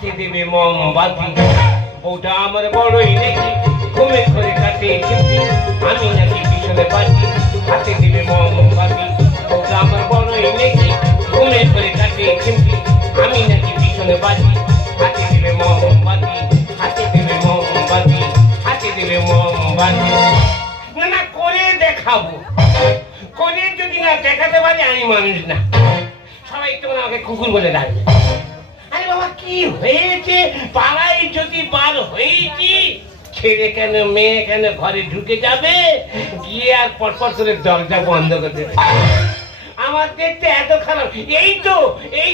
হাতে দেবে মোমবাতি। বউটা আমার বড়ই নাকি ঘুমে ঘরে কাটে ছিমটি, আমি নাকি পিছনে পাটি, হাতে দেবে মোমবাতি। বউটা আমার বড়ই নাকি ঘুমে ঘরে কাটে ছিমটি, আমি নাকি পিছনে পাটি, হাতে দেবে মোমবাতি, হাতে দেবে মোমবাতি, হাতে দেবে মোমবাতি। না না করে দেখাবো, করে যদি না দেখাতে পারি আমি মানুষ না। সবাই তো আমাকে কুকুর বলে ডাকবে। আরে বাবা কি হয়েছে, পাড়ায় যদি বার হয়েছি, ছেলে কেন মেয়ে কেন ঘরে ঢুকে যাবে, গিয়ে আর পটপট করে দরজা বন্ধ করতে। আমার দেখতে এত খারাপ। এই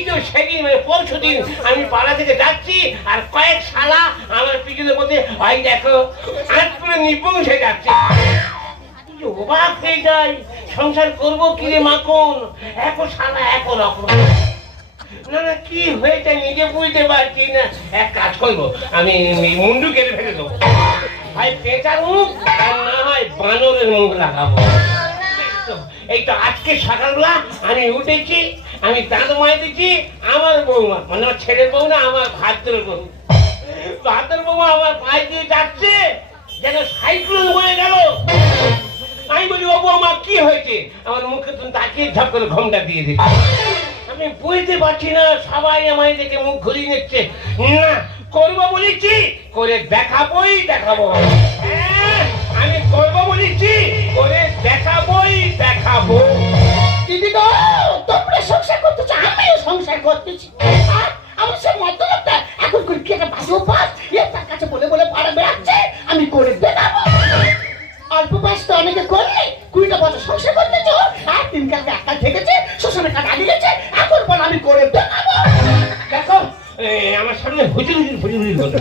তো সেদিন মানে পরশু দিন আমি পাড়া থেকে যাচ্ছি, আর কয়েক শালা আমার পিছনে বলতে ভাই দেখো আজ করে নিপুংসে যাচ্ছে। অবাক হয়ে যাই, সংসার করবো কি রে মাখন, এক শালা এক রকম। না না কি হয়েছে নিজে বুঝতে পারছি না। এক কাজ করবো, আমি মুন্ডু কেটে ফেলে দেবো, ভাই পেঁচার মুখ আর না হয় বানরের মুখ লাগাবো। এই তো আজকে সকালবেলা আমি উঠেছি, আমি দাঁত মাইতেছি, আমার বৌমা মানে আমার ছেলের বউ না, আমার ভাদ্র বউ, ভাদ্র বৌমা আমার পায়ে দিয়ে যাচ্ছে যেন সাইক্লোন হয়ে গেল। আমি বলি ও বৌমা কি হয়েছে, আমার মুখে তুমি তাকিয়ে ঝপ করে ঘোমটা দিয়ে দিচ্ছি। আমি বুঝতে পারছি না, সবাই আমায় দেখে মুখ ঘুরিয়ে নিচ্ছে। না করবো বলেছি, করে দেখাবোই দেখাবো। আমি করবো বলেছি, করে দেখাবোই দেখাবো। দিদি গো, তোমরা সংসার করতেছ, আমিও সংসার করতেছি। আমার সে মতলবটা এখন করে কি একটা বাসো পাস তার কাছে বলে বলে পাড়া বেড়াচ্ছে, আমি করে দেখাবো। অল্প বয়স তো অনেকে করলে, 20টা বছর সংসার করতেছ, আর 3 কালকে একটা থেকেছে, শ্বশুরের কাটা গিয়েছে, এখন বল আমি করে দেখাবো। দেখো আমার সামনে হুজুর বলতো,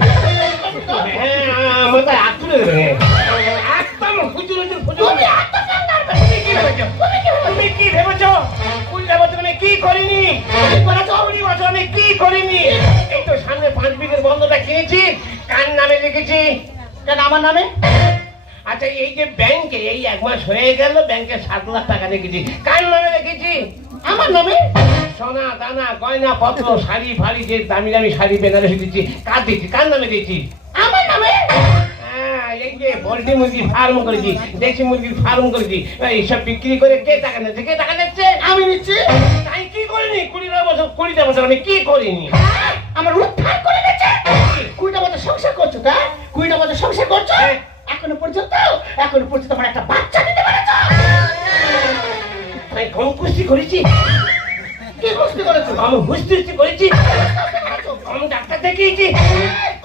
হ্যাঁ আমার তো হাত তুলে দেবে একদম হুজুর। তুমি কি ভেবেছো 20 বছর আমি কি করিনি, 20 বছর আমি কি করিনি। এই তো সামনে 5 বিঘের বন্ধটা কিনেছি, কার নামে লিখেছি? কেন আমার নামে? আচ্ছা এই যে ব্যাংকে এই 1 মাস হয়ে গেল, ব্যাংকে 7 লাখ টাকা রেখেছি, কার নামে রেখেছি? আমার নামে। সোনা দানা গয়না পত্র শাড়ি ফাড়ি যে দামি দামি শাড়ি বেনারসি দিচ্ছি, কার দিচ্ছি, কার নামে দিচ্ছি? আমার নামে। এই যে পোল্ট্রি মুরগি ফার্ম করেছি, দেশি মুরগির ফার্ম করেছি, এইসব বিক্রি করে কে টাকা নিচ্ছে? কে টাকা নিচ্ছে? আমি নিচ্ছি। তাই কি করিনি 20টা বছর আমি কি করিনি? আমার উদ্ধার করে দিচ্ছে। 20টা বছর সংসার করছো, তাই 20টা বছর সংসার করছো, এখনো পর্যন্ত আমার একটা বাচ্চা দিতে পারছো। আমি কম কুস্তি করেছি? কি কুস্তি করেছো? আমি হুস্তি করেছি, কম ডাক্তার দেখিয়েছি,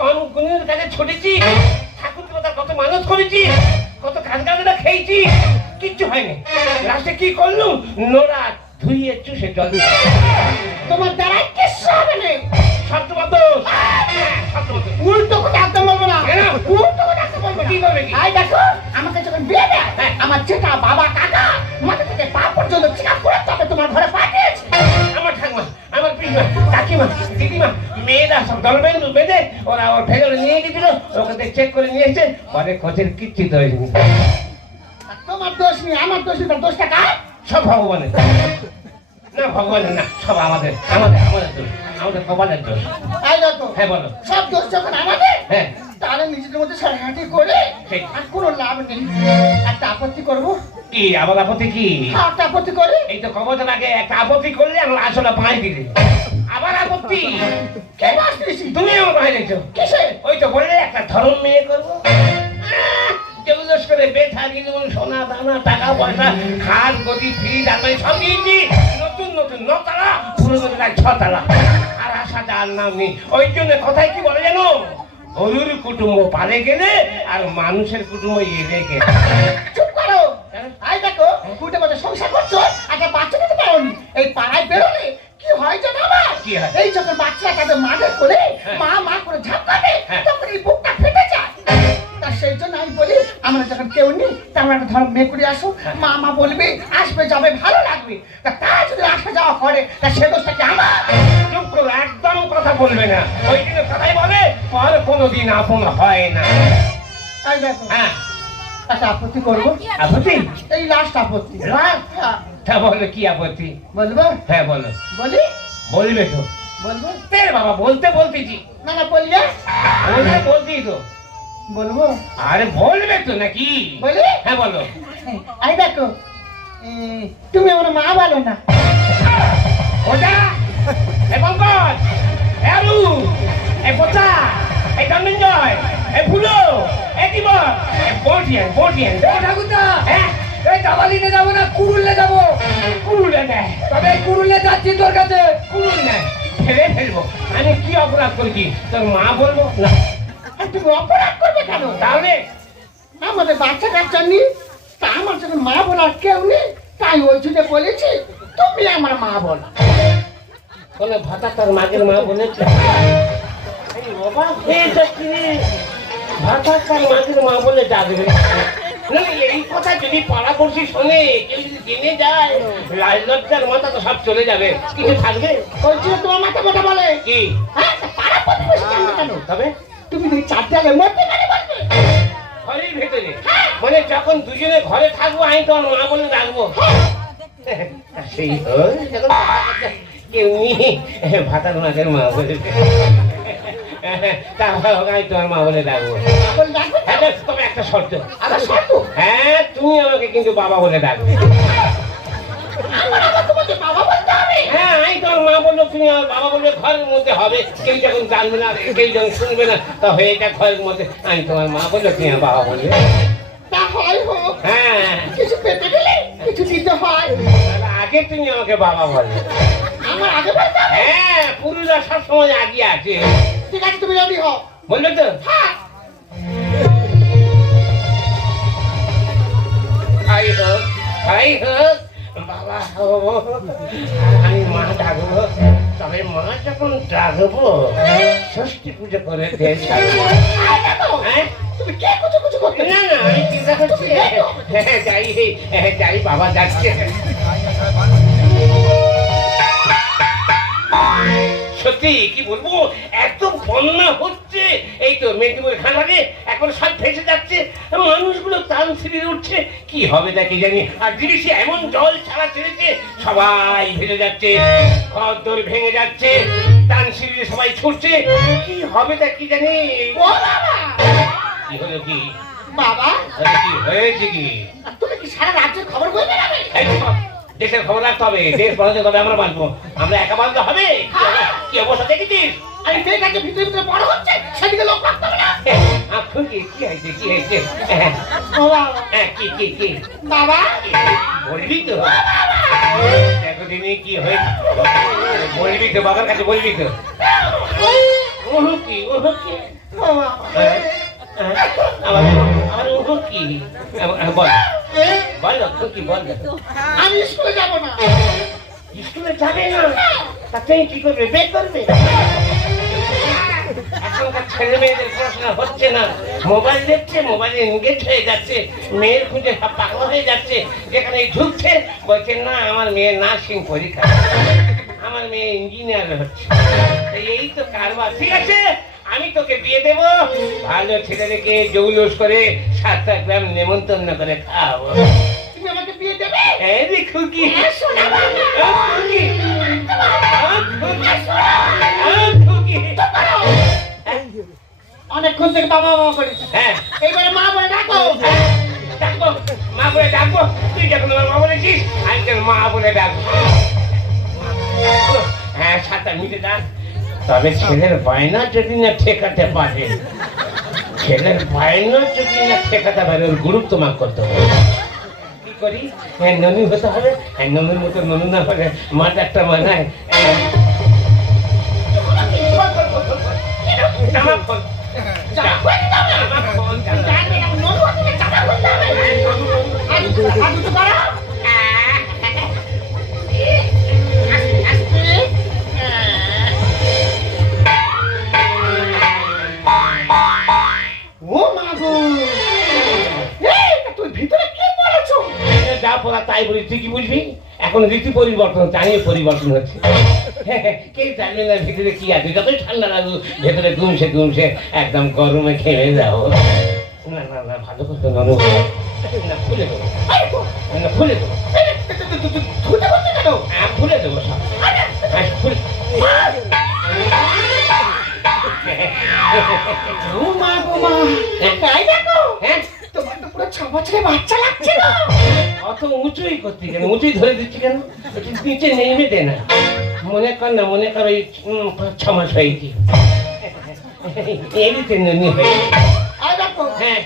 কম গুণের কাছে ছুটেছি, ঠাকুর দেবতার কত মানুষ করেছি, কত কাজকাজটা খেয়েছি, কিচ্ছু হয়নি। লাস্টে কি করলুম, নোরা ধুইয়ে চুষে জল। তোমার দ্বারাই কিচ্ছু হবে না। শব্দবদ্ধ উল্টো কথা একদম বলবো না, উল্টো কথা একদম বলবো না। কি করবে কি? আই দেখো আমাকে যখন বিয়ে দেয়, আমার চেটা বাবা কাকা মাথা থেকে পা পর্যন্ত চেক করে তবে তোমার ঘরে পাঠিয়েছে। আমার ঠাকুমা, আমার পিসমা, কাকিমা, দিদিমা, মেয়েরা সব দলবেন্দু বেঁধে ওরা ওর ভেতরে নিয়ে গেছিল, ওখানে চেক করে নিয়ে এসছে, পরে কোচের কিচ্ছু দোষ নেই। তোমার দোষ নেই, আমার দোষ নেই, তার দোষটা কার? সব ভগবানের। না ভগবানের না, সব আমাদের আমাদের আমাদের দোষ, আমাদের কপালের দোষ। আই দেখো, হ্যাঁ বলো। সব দোষ যখন আমাদের, হ্যাঁ তাহলে নিজেদের মধ্যে সারাহাটি করে ঠিক। আর কোনো লাভ নেই। একটা আপত্তি করবো। কি আবার আপত্তি? কি একটা আপত্তি করে? এই তো কবছর আগে একটা আপত্তি করলে আমার আসলে পাঁচ দিলে আবার আপত্তি। কে বাঁচতেছি? তুমি আমার ভাই দেখছো কিসে? ওই তো বললে একটা ধরন মেয়ে করবো, জবরদস্ত করে বেথা কিন্তু সোনা দানা টাকা পয়সা খাট গদি ফ্রিজ আলমারি সব দিয়েছি, নতুন নতুন 9 তালা, পুরো 6 তালা, আর আসা যার নাম নেই। ওই জন্য কথায় কি বলে জানো, গরুর কুটুম্ব পালে গেলে আর মানুষের কুটুম্ব এলে গেলে। চুপ করো। আই দেখো 20টা বছর সংসার করছো, একটা বাচ্চা দিতে পারোনি। এই পাড়ায় বেরোলে কি হয় জানো আমার? কি হয়? এই যখন বাচ্চারা তাদের মাদের কোলে মা মা করে ঝাপকাবে, তখন এই বুকটা ফেটে যায়। তা সেই জন্য আমি বলি, আমরা যখন কেউ নেই, তেমন একটা ধরো মেয়ে করে আসো, মা মা বলবে, আসবে যাবে ভালো লাগবে। তা তারা যদি আসা যাওয়া করে, তা সে দোষটা কি আমার? চুপ করো, একদম কথা বলবে না। ওই জন্য কথাই বলে পর কোনোদিন আপন হয় না। তাই দেখো, হ্যাঁ একটা আপত্তি করবো। আপত্তি? এই লাস্ট আপত্তি। লাস্ট? হ্যাঁ, তা বলো কি আপত্তি? বলবো? হ্যাঁ বলো। বলি? বলবে তো। বলবো? তেরে বাবা বলতে বলতেছি। না না বললে? বলতেই তো। বলবো? আরে বলবে তো নাকি? বলি? হ্যাঁ বলো। আই দেখো, তুমি আমার মা বলো না। ওটা এ পঙ্কজ, এ আলু, এ পচা, এ ধনঞ্জয়, এ ফুলো, এ দিবক, এ বটিয়ান। ঠাকুরদা, হ্যাঁ এই দাবালিনে যাবো না কুরুলে যাবো? কুড়ুলে নেয়, তবে কুরুলে যাচ্ছি তোর কাছে। কুড়ুল নেয়, ফেলে ফেলবো। আমি কি অপরাধ করেছি তোর মা বলবো না? আর তুমি অপরাধ করবে কেন? তাহলে আমাদের বাচ্চা কাচ্চা নেই, তা আমার সাথে মা বলার কেউ নেই, তাই ওই জন্য বলেছি তুমি আমার মা বলো। বলে ভাতা তোর মাগের মা বলেছে। বাবা এটা কি ভাতা তোর মাগের মা বলে ডাকবে? না এই কথা যদি পাড়াপড়শি শোনে, কেউ যদি জেনে যায়, লাজলজ্জার মাথা তো সব চলে যাবে, কিছু থাকবে? ওই জন্য তোমার মাথা মোটা বলে কি হ্যাঁ, তা পাড়া প্রতিবেশী জানবে কেন? তবে তুমি যদি চার দেয়ালের মধ্যে কেন বলবে? ঘরের ভেতরে, মানে যখন দুজনে ঘরে থাকবো আমি তোমার মা বলে ডাকবো। সেই যখন এমনি ভাতার মাগের মা বলে তাহলে আমি তোমার মা বলে ডাকবো। বলে ডাকবে তো? হ্যাঁ, তবে একটা শর্ত। আমার শর্ত? হ্যাঁ, তুমি আমাকে কিন্তু বাবা বলে ডাকবে। আমার আবার তোমাকে বাবা বলতে হবে? হ্যাঁ, আমি তোমার মা বললো, তুমি আমার বাবা বলবে, ঘরের মধ্যে হবে, কেউ যখন জানবে না, কেউ যখন শুনবে না, তা হয়ে এটা ঘরের মধ্যে আমি তোমার মা বললো, তুমি আমার বাবা বলবে। তা হয় হোক, হ্যাঁ, কিছু পেতে গেলে কিছু দিতে হয়। তাহলে আগে তুমি আমাকে বাবা বলবে। আমার আগে বলতে হবে? হ্যাঁ, পুরুষরা সবসময় আগে আছে। ঠিক আছে, তুমি রেডি হও। বললো তো? হ্যাঁ। হাই হোক, হাই হোক, বাবা হবো, আমি মা ডাকবো। তবে মা যখন ডাকবো, ষষ্ঠী পুজো করে দেয় ছাড়বো। আরে দেখো, হ্যাঁ? তুমি কে কুচু কুচু করতে? না না, আমি চিন্তা করছি। হ্যাঁ, যাই বাবা যাচ্ছে। সত্যি কি বলবো, এত বন্যা হচ্ছে, এই তো মেদিনীপুর খানারে এখন সব ভেসে যাচ্ছে, মানুষগুলো টান ছিঁড়ে উঠছে, কি হবে দেখি জানি। আর জিনিস এমন জল ছাড়া ছেড়েছে, সবাই ভেসে যাচ্ছে, ঘর দোর ভেঙে যাচ্ছে, টান ছিঁড়ে সবাই ছুটছে, কি হবে দেখি জানি। ও বাবা! কি হলো কি? বাবা, আরে কি হয়েছে কি? তুমি কি সারা রাজ্যের খবর বই বেড়াবে? এই তো, দেশের খবর রাখতে হবে, দেশ বাঁচতে তবে আমরা বাঁচবো, আমরা একা বাঁচতে হবে। কি অবস্থা দেখেছিস? আমি মেয়ে কাছে ভিতরে ভিতরে বড় হচ্ছে, সেদিকে লোক রাখতে হবে না। আপনি কি হয়েছে, কি হয়েছে? ও বাবা! কি বাবা! বলবি তো? এতদিনে কি হয়েছে বলবি তো, বাবার কাছে বলবি তো? ওহো কি, ওহো কি? ও বাবা! আমার ওহো কি? বল কি বল। আমি স্কুলে যাব না। স্কুলে যাবে না? তাতে কি করবে, বের করবে? এখনকার ছেলে মেয়েদের পড়াশোনা হচ্ছে না, মোবাইল দেখছে, মোবাইলে এনগেজ হয়ে যাচ্ছে, মেয়ের খুঁজে সব পাগল হয়ে যাচ্ছে, যেখানে ঢুকছে বলছে না আমার মেয়ে নার্সিং পরীক্ষা, আমার মেয়ে ইঞ্জিনিয়ার হচ্ছে। এই তো কারবার। ঠিক আছে, আমি তোকে বিয়ে দেবো, ভালো ছেলে রেখে জৌলুস করে 7 গ্রাম নেমন্তন্ন করে খাওয়াবো। তুমি আমাকে বিয়ে দেবে? এই দেখো কি শোনা বাবা! অনেকক্ষণ থেকে বাবা বাবা করেছে, হ্যাঁ, এইবারে মা বলে ডাকো। ডাকবো, মা বলে ডাকবো। তুই যখন আমার মা বলেছিস, আমি তোর মা বলে ডাকবো। হ্যাঁ, 7টা মিটে ডাক। তবে ছেলের বায়না যদি না ঠেকাতে পারে, ছেলের বায়না যদি না ঠেকাতে পারে, ওর গুরুত্ব মাপ করতে হবে। কি করি? হ্যাঁ, ননু হতে হবে। হ্যাঁ, ননুর মতো ননু না হলে মাটা একটা মানায়। জামা খোল, জামা খোল, ডাকবে না, ননু হচ্ছে চাপা করতে হবে। হাত দুটো করো। আস্তে, ও মা গো! এই, তুই ভিতরে কি বলেছো? যা পড়া তাই বলি, তুই কি বুঝবি? এখন ঋতু পরিবর্তন, চাইয়ে পরিবর্তন হচ্ছে। কেউ জানবে না ভিতরে কি আছে, যতই ঠান্ডা লাগুক ভেতরে ঘুমছে একদম গরমে খেয়ে যাবো। না না না, ভালো করতো ননু, না খুলে দেবো, না খুলে দেবো, ধুতে বলতে কেন? খুলে দেবো সব, খুলে ও মা গো মা, তাই দেখো হ্যাঁ তোমার তো পুরো 6 বছরের বাচ্চা লাগছে না। অত উঁচুই করতে কেন, উঁচুই ধরে দিচ্ছি কেন, একটু নিচে নেমে দে না। মনে কর না, মনে কর ওই 5-6 মাস হয়েছে, এমনিতে নেমে হয়েছে। আর দেখো হ্যাঁ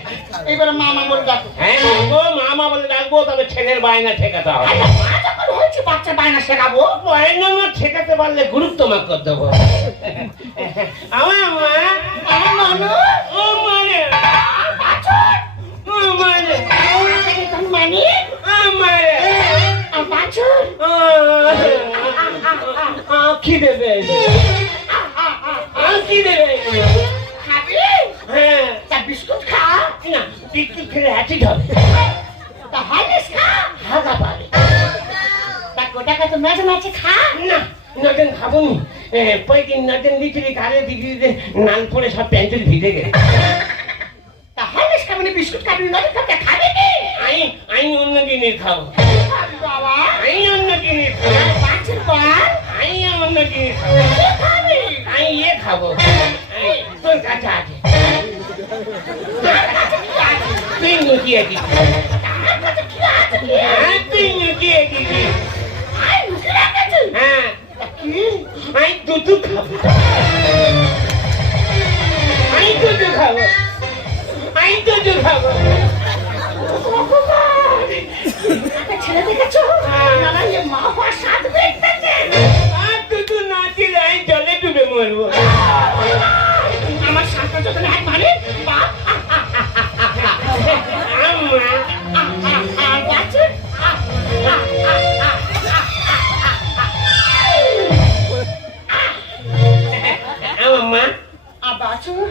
এবারে মামা বলে ডাকো। হ্যাঁ ডাকবো, মামা বলে ডাকবো, তবে ছেলের বায়না ঠেকাতে হবে। আরে মা যখন হয়েছে বাচ্চা বায়না শেখাবো। বায়না না ঠেকাতে পারলে গুরুত্ব মাক করে দেবো। আমার মা, আমার নানু ও মানে, বাছুর ও মানে, তুমি মানি ও মানে, বাছুর খিদে পেয়েছে, খিদে পেয়েছে। খাবি? হ্যাঁ তা বিস্কুট খা, না, বিস্কুট খেলে অ্যাসিড হবে। তা হরলিক্স খা, হাগা পাবে। তা গোটাকে তো মাঝে মাঝে খা। না, নটেন খাবো নি। কয়েকদিন নটেন দিচ্ছিলি ঘরে দিদি নাল পরে সব প্যান্টের ভিজে গেছে। তা হরলিক্স খাবি না বিস্কুট খাবি না খাবি খাবি কি? আমি অন্য জিনিস খাবো, খাবি বাবা। আমি অন্য জিনিস খাবো, বাছুর কর। আমি অন্য জিনিস খাবো, কি খাবি? আমি ইয়ে খাবো। তোর কাছে আছে, তোর কাছে কি আছে? তুই লুকিয়ে দিস। তার কাছে কি আছে কি? তুই লুকিয়ে দিবি। আই মুখে রাখাচ্ছি। হ্যাঁ, তা কি? আমি দুধ খাবো, আমি দুধ খাবো, আমি দুধ খাবো। একটা ছেলে দেখেছো? হ্যাঁ। না এ মা হওয়ার স্বাদ পেয়েছে। আর দুধ না দিলে আমি জলে ডুবে মরবো। আমার স্বাদটা যত এক মানে বাপ আম্মা, বাছুর আমার মা, বাছুর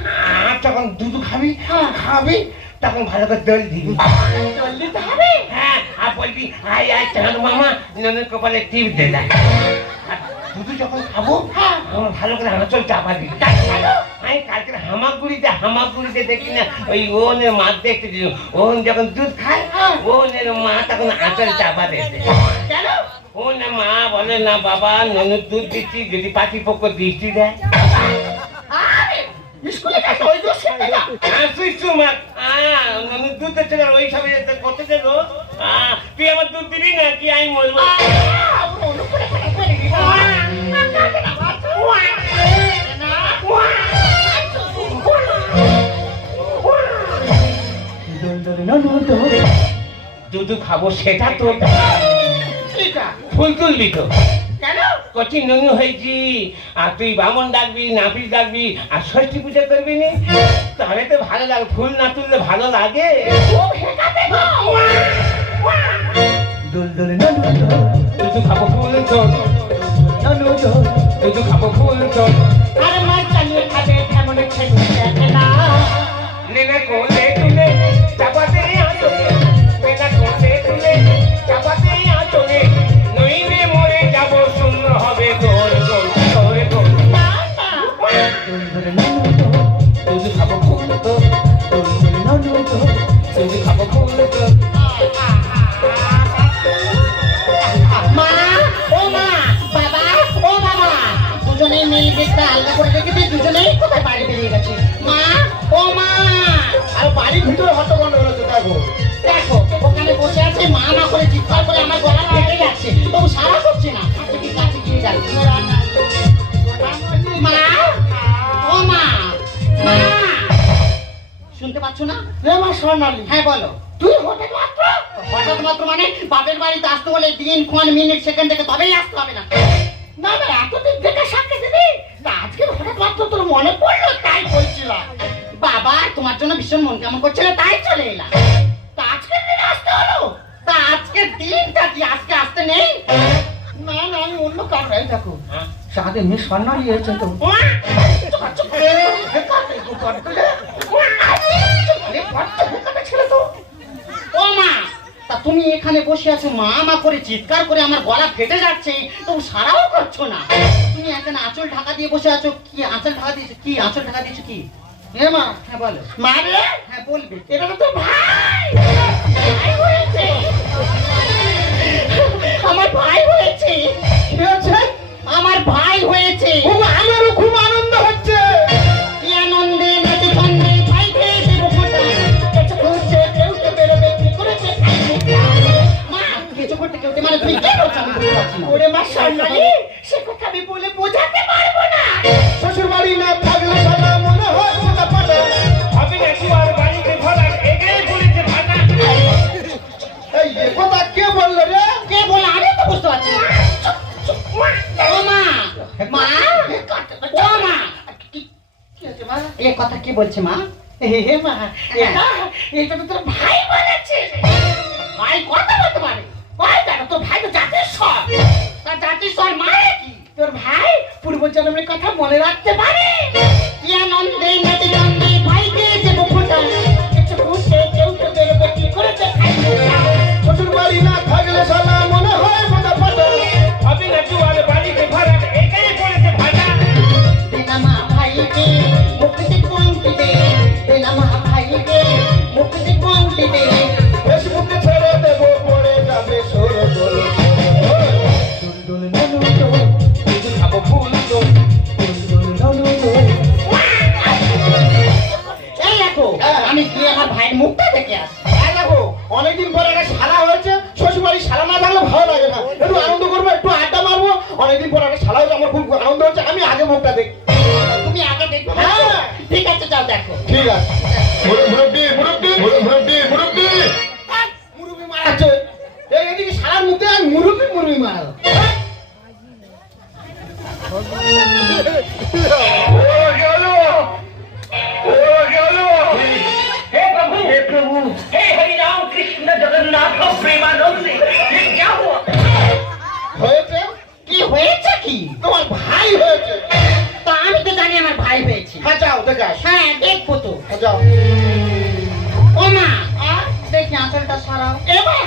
আর তখন দুধ খাবি, হ্যাঁ। খাবি, তখন ভালো করে দল দিবি। জল দিতে হবে। হ্যাঁ, আর বলবি আয় আয় চাঁদ মামা, ননের কপালে টিপ দে দেয়। আর দুধ যখন খাবো, হ্যাঁ। আমার ভালো করে আঁচল চাপা দিবি। আমি কালকে হামাগুড়িতে দেখি না, ওই ওনের মাছ দেখতে দিল, ওন যখন দুধ খায়, হ্যাঁ। ওনের মা তখন আঁচল চাপা দেয়। কেন? ওনের মা বলে না বাবা, ননুর দুধ দিচ্ছি, যদি পাখিপক্ষ দৃষ্টি দেয়। আরে স্কুলে গেছে ওই দোষ শিখতে যা। তুই চুমাক, ননুর দুধ দিচ্ছে না, ওই সব কত দেবো। তুই আমার দুধ দিবি না কি আমি মরবো। দুধ খাবো সেটা তো ফুল তুলবি তো। কেন? কঠিন ননু হয়েছি, আর তুই বামন ডাকবি, নাপিত ডাকবি, আর ষষ্ঠী পূজা করবি নি, তাহলে তো ভালো লাগে। ফুল না তুললে ভালো লাগে। দুধ খাবো ফুল চল, দুধ খাবো ফুল চল। আরে মাছ চালিয়ে খাবে কেমন ছেলে দেখে না। নেনা কোলে তুলে চাপাতে আঁচলে, নেনা কোলে তুলে চাপাতে আঁচলে, নইলে মরে যাবো, শূন্য হবে তোর গোল, তোর গোল। না, না। দুধ খাবো ফুল তো, দুধ খাবো ফুল তো। মা, ও মা, বাবা, ও বাবা, দুজনেই মিল দেখতে আলাদা করে রেখেছে, দুজনেই কোথায় বাড়ি বেরিয়ে গেছে। মা, ও মা, আর বাড়ির ভিতরে হট্টগন্ড হলো তো দেখো। দেখো ওখানে বসে আছে, মা না করে চিৎকার করে আমার গলা ফেটে যাচ্ছে, তবু সারা করছে না। আচ্ছা ঠিক আছে, গিয়ে যাচ্ছে। মা, ও মা, মা, শুনতে পাচ্ছ না? মা স্বর্ণালী, হ্যাঁ বলো। তুই হঠাৎ মাত্র মানে বাপের বাড়িতে আসতে হলে দিন, ক্ষণ, মিনিট, সেকেন্ড থেকে তবেই আসতে হবে না। না না, এতদিন থেকে সাক্ষী দিবি, তা আজকে হঠাৎ মাত্র তোর মনে পড়লো তাই বলছিলাম। বাবা তোমার জন্য ভীষণ মন কেমন করছিল তাই চলে এলাম। তা আজকের দিনে আসতে হলো, তা আজকের দিনটা কি আজকে আসতে নেই? না না আমি অন্য কারণ দেখো হ্যাঁ? সাথে মেয়ে স্বর্ণালী এসেছে তো। ও মা, তা তুমি এখানে বসে আছো, মা মা করে চিৎকার করে আমার গলা ফেটে যাচ্ছে, তবু সারাও করছো না। তুমি এখানে আঁচল ঢাকা দিয়ে বসে আছো, কি আঁচল ঢাকা দিয়েছো? কি আঁচল ঢাকা দিয়েছো কি? হ্যাঁ মা, হ্যাঁ বলো। মা রে, হ্যাঁ বলবে। এটা তো তোর ভাই। ভাই হয়েছে, আমার ভাই হয়েছে, কি হয়েছে? আমার ভাই হয়েছে। ও মা, আমারও খুব আনন্দ হচ্ছে। কি আনন্দে? এ কথা কি বলছে মা? হে মা, এটা তো তোর ভাই বলেছে। ভাই কথা বলতে পারে? ভাই দেখো, তোর ভাই তো জাতিস্বর। তার জাতিস্বর মানে কি? তোর ভাই পূর্বজন্মের কথা মনে রাখতে পারে। কি আনন্দে নদী নন্দী ভাইকে যে ফোটা, কিছু ঘুরতে কেউ তো বেরোবে কি করেছে খাইতে। শ্বশুর বাড়ি না থাকলে শালা মনে হয় বোঝা ফাটা। আমি না জুয়ার বাড়িতে ভাড়া এখানে পড়েছে ভাড়া। দেনা মা ভাইকে মুক্তি কোনটি দে, দেনা মা ভাইকে মুক্তি কোনটি দে। ফেসবুকে ছেড়ে দেবো পড়ে যাবে সরদোল। দুলদুল ননুদোল, খাবো ফুল তো দুলদুল ননুদোল। এই দেখো, আমি গিয়ে আমার ভাইয়ের মুখটা দেখে আসি। এই দেখো, অনেকদিন পরে একটা শালা হয়েছে, শ্বশুর বাড়ি শালা না থাকলে ভালো লাগে না। একটু আনন্দ করবো, একটু আড্ডা মারবো। অনেকদিন পরে একটা শালা হয়েছে, আমার খুব আনন্দ হচ্ছে। আমি আগে মুখটা দেখি। তুমি আগে দেখো। হ্যাঁ। ঠিক আছে, যাও দেখো। ঠিক আছে। মুরব্বি মুরব্বি মুরব্বি মুরব্বি মুরব্বি মারাচ্ছে। এই এদিকে শালার মুখে আর মুরব্বি মুরব্বি মারা। हे प्रभु हे हरि राम कृष्ण जगन्नाथ प्रेमानंद ये क्या हुआ? হয়েছে কি হয়েছে কি? তোমার ভাই হয়েছে। তা আমি তো জানি আমার ভাই হয়েছে। হ্যাঁ যাও দেখে আস। হ্যাঁ, দেখবো তো। হ্যাঁ যাও। ও মা, দেখি আঁচলটা সরাও। এবার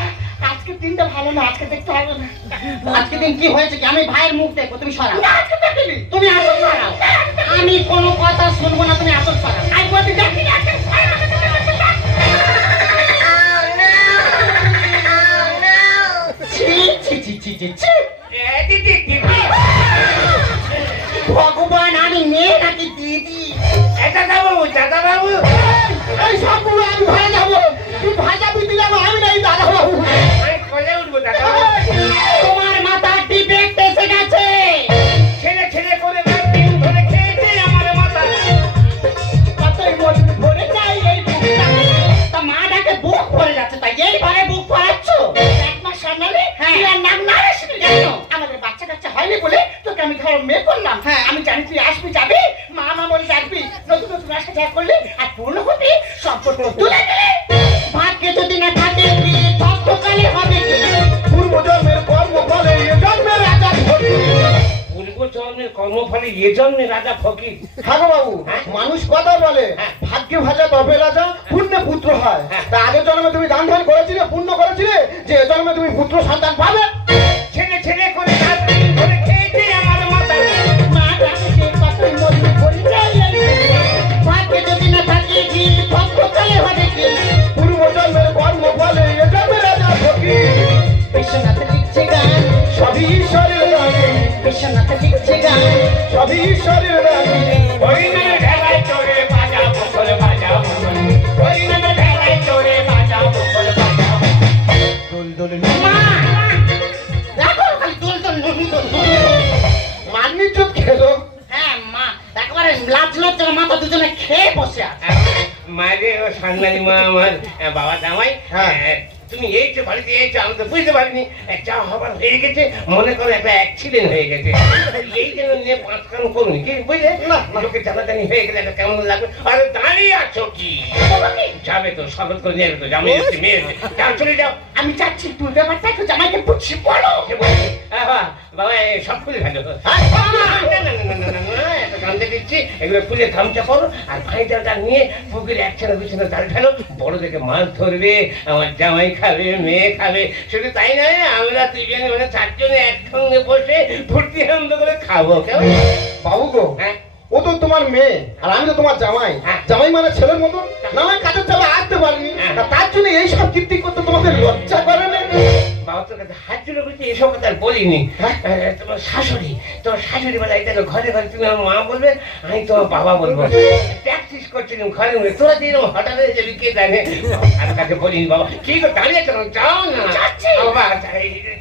আজকে দিনটা ভালো না, আজকে দেখতে হবে না। আজকে দিন কি হয়েছে কি? আমি ভাইয়ের মুখ দেখবো, তুমি সরাও। আজকে দেখিনি, তুমি আঁচল সরাও। আমি কোনো কথা শুনবো না, তুমি আঁচল সরাও। আই বলতে দেখি আঁচল সরাও। ছি ছি ছি ছি ছি ছি। ভগবান, আমি মেয়ে নাকি দিদি? दादा बाबू এই সব পুরো আমি ভাই যাবো। তুই ভাই যাবি, তুই যাবো, আমি নাই দাদা বাবু। আমি কোলে উঠবো দাদা তোমার মাথা ডিফেক্ট এসে গেছে। ছেলে ছেলে করে রাত দিন ধরে খেয়েছে আমার মাথা কতই মজুরি ভরে যায় এই বুকটা। তা মা ডাকে বুক ভরে যাচ্ছে, তাই এইবারে বুক ভরাচ্ছ? এক মাস সামনে তুই আর নাম না আসবি কেন? আমাদের বাচ্চা কাচ্চা হয়নি বলে তোকে আমি ধর মেয়ে করলাম। হ্যাঁ, আমি জানি তুই আসবি, যাবি, মা মা বলে ডাকবি, নতুন নতুন আশা ত্যাগ করলি আর পূর্ণ হবি, সম্পর্ক তুলে দিলে। ভাগ্যে যদি না থাকে কি তত্ত্বকালে হবে কি? পূর্বজন্মের কর্ম ফলে এ জন্মের রাজা ফকির। পূর্ব জন্মের কর্মফলে এ জন্মে রাজা ফকির ঠাকুর বাবু, মানুষ কথা বলে ভাগ্যে ভাজা তবে রাজা, পুণ্যে পুত্র হয়। তা আগের জন্মে তুমি দান ধ্যান করেছিলে, পুণ্য করেছিলে, যে এ জন্মে তুমি পুত্র সন্তান পাবে। ছেলে ছেলে করে রাত দিন ধরে খেয়েছে আমার মাথা মা ডাকে যে কতই মজুরি ভরে যায় এই বুকটা। ভাগ্যে যদি না থাকে কি তত্ত্বকালে হবে কি? পূর্বজন্মের কর্ম ফলে এ জন্মের রাজা ফকির। বিশ্বনাথ লিখছে গান, সবই ঈশ্বরের দানে, বিশ্বনাথ লিখছে গান। সবই ঈশ্বরের দানে। ওই মেয়ে ঢেলায় চড়ে বাজা বকল বাজা বকল ওই মেয়ে ঢেলায় চড়ে বাজা বকল বাজা দোল দোল মা, দেখো খালি দোল দোল নুন দোল। মান্নি চুপ খেলো। হ্যাঁ মা, একেবারে লাজ লজ্জার মাথা দুজনে খেয়ে বসে আছে। মাঝে ও সান্নানি মা আমার বাবা জামাই হ্যাঁ। তুমি এই যে বাড়িতে এসেছো আমি তো বুঝতে পারিনি যা হবার হয়ে গেছে মনে করো একটা অ্যাক্সিডেন্ট হয়ে গেছে এই জন্য নিয়ে পাঁচ কাম করুনি কি বুঝলে না লোকে জানাজানি হয়ে গেলে একটা কেমন লাগবে আরে দাঁড়িয়ে আছো কি যাবে তো শপথ করে নিয়ে তো জামাই এসছে মেয়ে এসছে। যাও চলে যাও আমি যাচ্ছি, তুই ব্যাপারটা একটু জামাইকে বুঝছি বলো। সে বলছে, বাবা সব খুলে ফেলো এত কান্দে দিচ্ছি এগুলো খুলে গামছা করো আর ভাইটাটা নিয়ে পুকুরে একখানে বিছানা জাল ফেলো বড় দেখে মাছ ধরবে আমার জামাই খাবে মেয়ে খাবে শুধু তাই নয় আমরা দুজনে মানে চারজনে একসঙ্গে বসে ফুর্তি আনন্দ করে খাবো কেমন বাবু গো, হ্যাঁ ও তো তোমার মেয়ে আর আমি তো তোমার জামাই। হ্যাঁ। জামাই মানে ছেলের মতন, না হয় কাজের চাপে আসতে পারিনি। হ্যাঁ। তা তার জন্য এই সব কীর্তি করতে তোমাদের লজ্জা করে না? বাবা তোর কাছে হাত জোড়ো করছি এসব কথা আর বলিনি তোমার শাশুড়ি বেলায় দেখো ঘরে ঘরে তুমি আমার মা বলবে আমি তোমার বাবা বলবো প্র্যাকটিস করছিলাম ঘরে ঘরে তোরা দিয়ে হঠাৎ হয়ে যাবি কে জানে আর কাছে বলিনি বাবা কি করে দাঁড়িয়ে কেন যাও না বাবা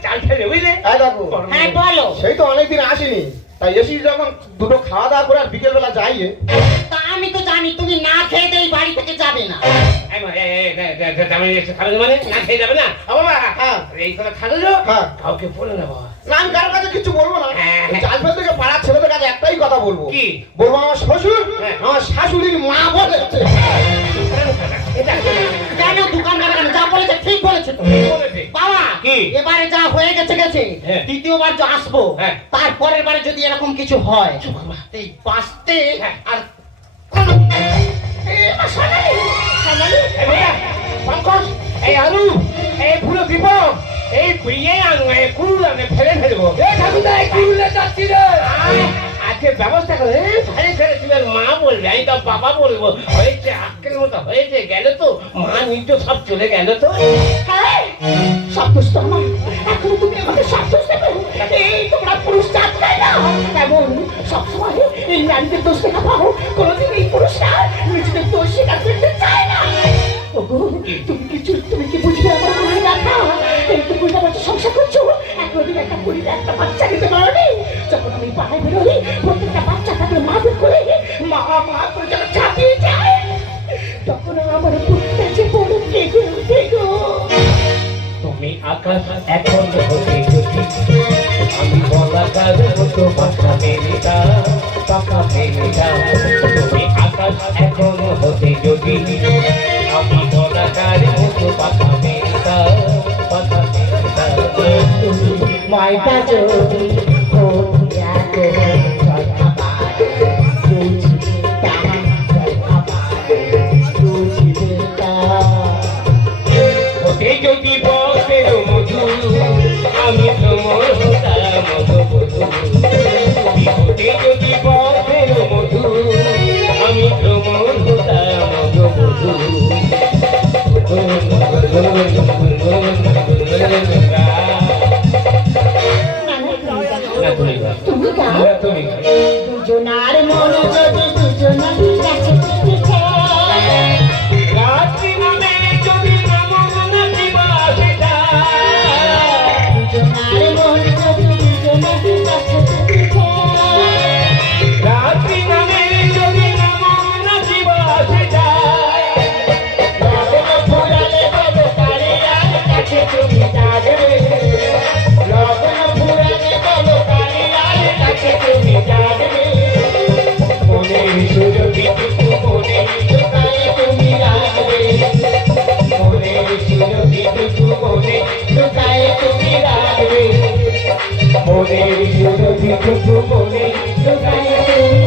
চাল ফেলে বুঝলে এই দেখো, হ্যাঁ বলো। সেই তো অনেকদিন আসেনি, তাই এসি যখন দুটো খাওয়া দাওয়া করে আর বিকেল বেলা যাই। তা আমি তো জানি তুমি না খেয়ে এই বাড়ি থেকে যাবে না। আমি খালো মানে না খেয়ে যাবে না ও বাবা হ্যাঁ। এই কথা খালো হ্যাঁ। কাউকে বলে না বাবা। না আমি কারোর কাছে কিছু বলবো না। হ্যাঁ। চাল ফেল থেকে পাড়ার ছেলেদের কাছে একটাই কথা বলবো। কি? বলবো আমার শ্বশুর হ্যাঁ। আমার শাশুড়ির মা বলে। কেন দোকান কাটা কেন? যা বলেছে ঠিক বলেছে তো। বাবা কি? এবারে যা হয়ে গেছে গেছে, হ্যাঁ। দ্বিতীয়বার যে আসবো হ্যাঁ। তারপরের বারে যদি এরকম কিছু হয় এই বাঁচতে হ্যাঁ। আর সোনালি, সোনালি, পঙ্কজ এই আলু এই ফুলো দিব এই বিয়ে আনু এই কুল আনে ফেলে ফেলবো। এই ঠাকুরদা এই কুরুলে যাচ্ছি রে। আজকে ব্যবস্থা করে ভারী ফেলে তুমি মা বলবে আমি তো বাবা বলবো। হয়েছে আক্কের মতো হয়েছে গেল তো মা নিজ সব চলে গেল তো। হ্যাঁ, সব দোষ তো আমার। এখনো তুমি আমাকে সব দোষ দেবে? এই তোমরা পুরুষ জাত তাই না? এমন সবসময় এই নারীদের দোষ দেখা পাও, কোনোদিন এই পুরুষরা নিজেদের দোষ স্বীকার করতে চায় না। ওগো, তুমি কি বুঝবে আমার মনে রাখা? এই তো 20 বছর সংসার করছো, একদিন একটা পরিবার একটা বাচ্চা দিতে পারোনি। যখন আমি পাড়ায় বেরোই প্রত্যেকটা বাচ্চা তাদের মাদের করে মা মা করে যখন চাপিয়ে যায়, তখন আমার পুত্রটা যে বড় কেঁদে উঠে গো। তুমি আকাশ এখন হতে যদি আমি বলাকার মতো পাকা মেয়েটা পাকা মেয়েটা। তুমি আকাশ এখন হতে যদি আমি বলাকার মতো পাকা মেয়েটা পাকা মেয়েটা। মাইটা যদি হোয়া তো জয়বাদ বুঝিতা জয়বাদ বুঝিতা। হতে যদি বসের মধু আমি তোমার হতাম মধুবধূ। হতে যদি বসের মধু আমি তোমার হতাম মধুবধূ। তুমি গাও, তুমি দুজনার মন যদি দুজনারই কাছে থেকে যায়, রাত্রি নামে যদি নাম নাচিবা সেটা। দুজনার মন যদি দুজনারই কাছে থেকে যায়, রাত্রি নামে যদি নাম নাচিবা সেটা। লগন ফুরালে তবে কালিয়ার কাছে তুমি যাবে, লগন ফুরালে তবে কালিয়ার কাছে তুমি যাবে। মনের সুরভিটুকু মনে লুকায়ে তুমি রাখবে, মনের সুরভিটুকু মনে লুকায়ে তুমি রাখবে, মনের সুরভিটুকু মনে লুকায়ে তুমি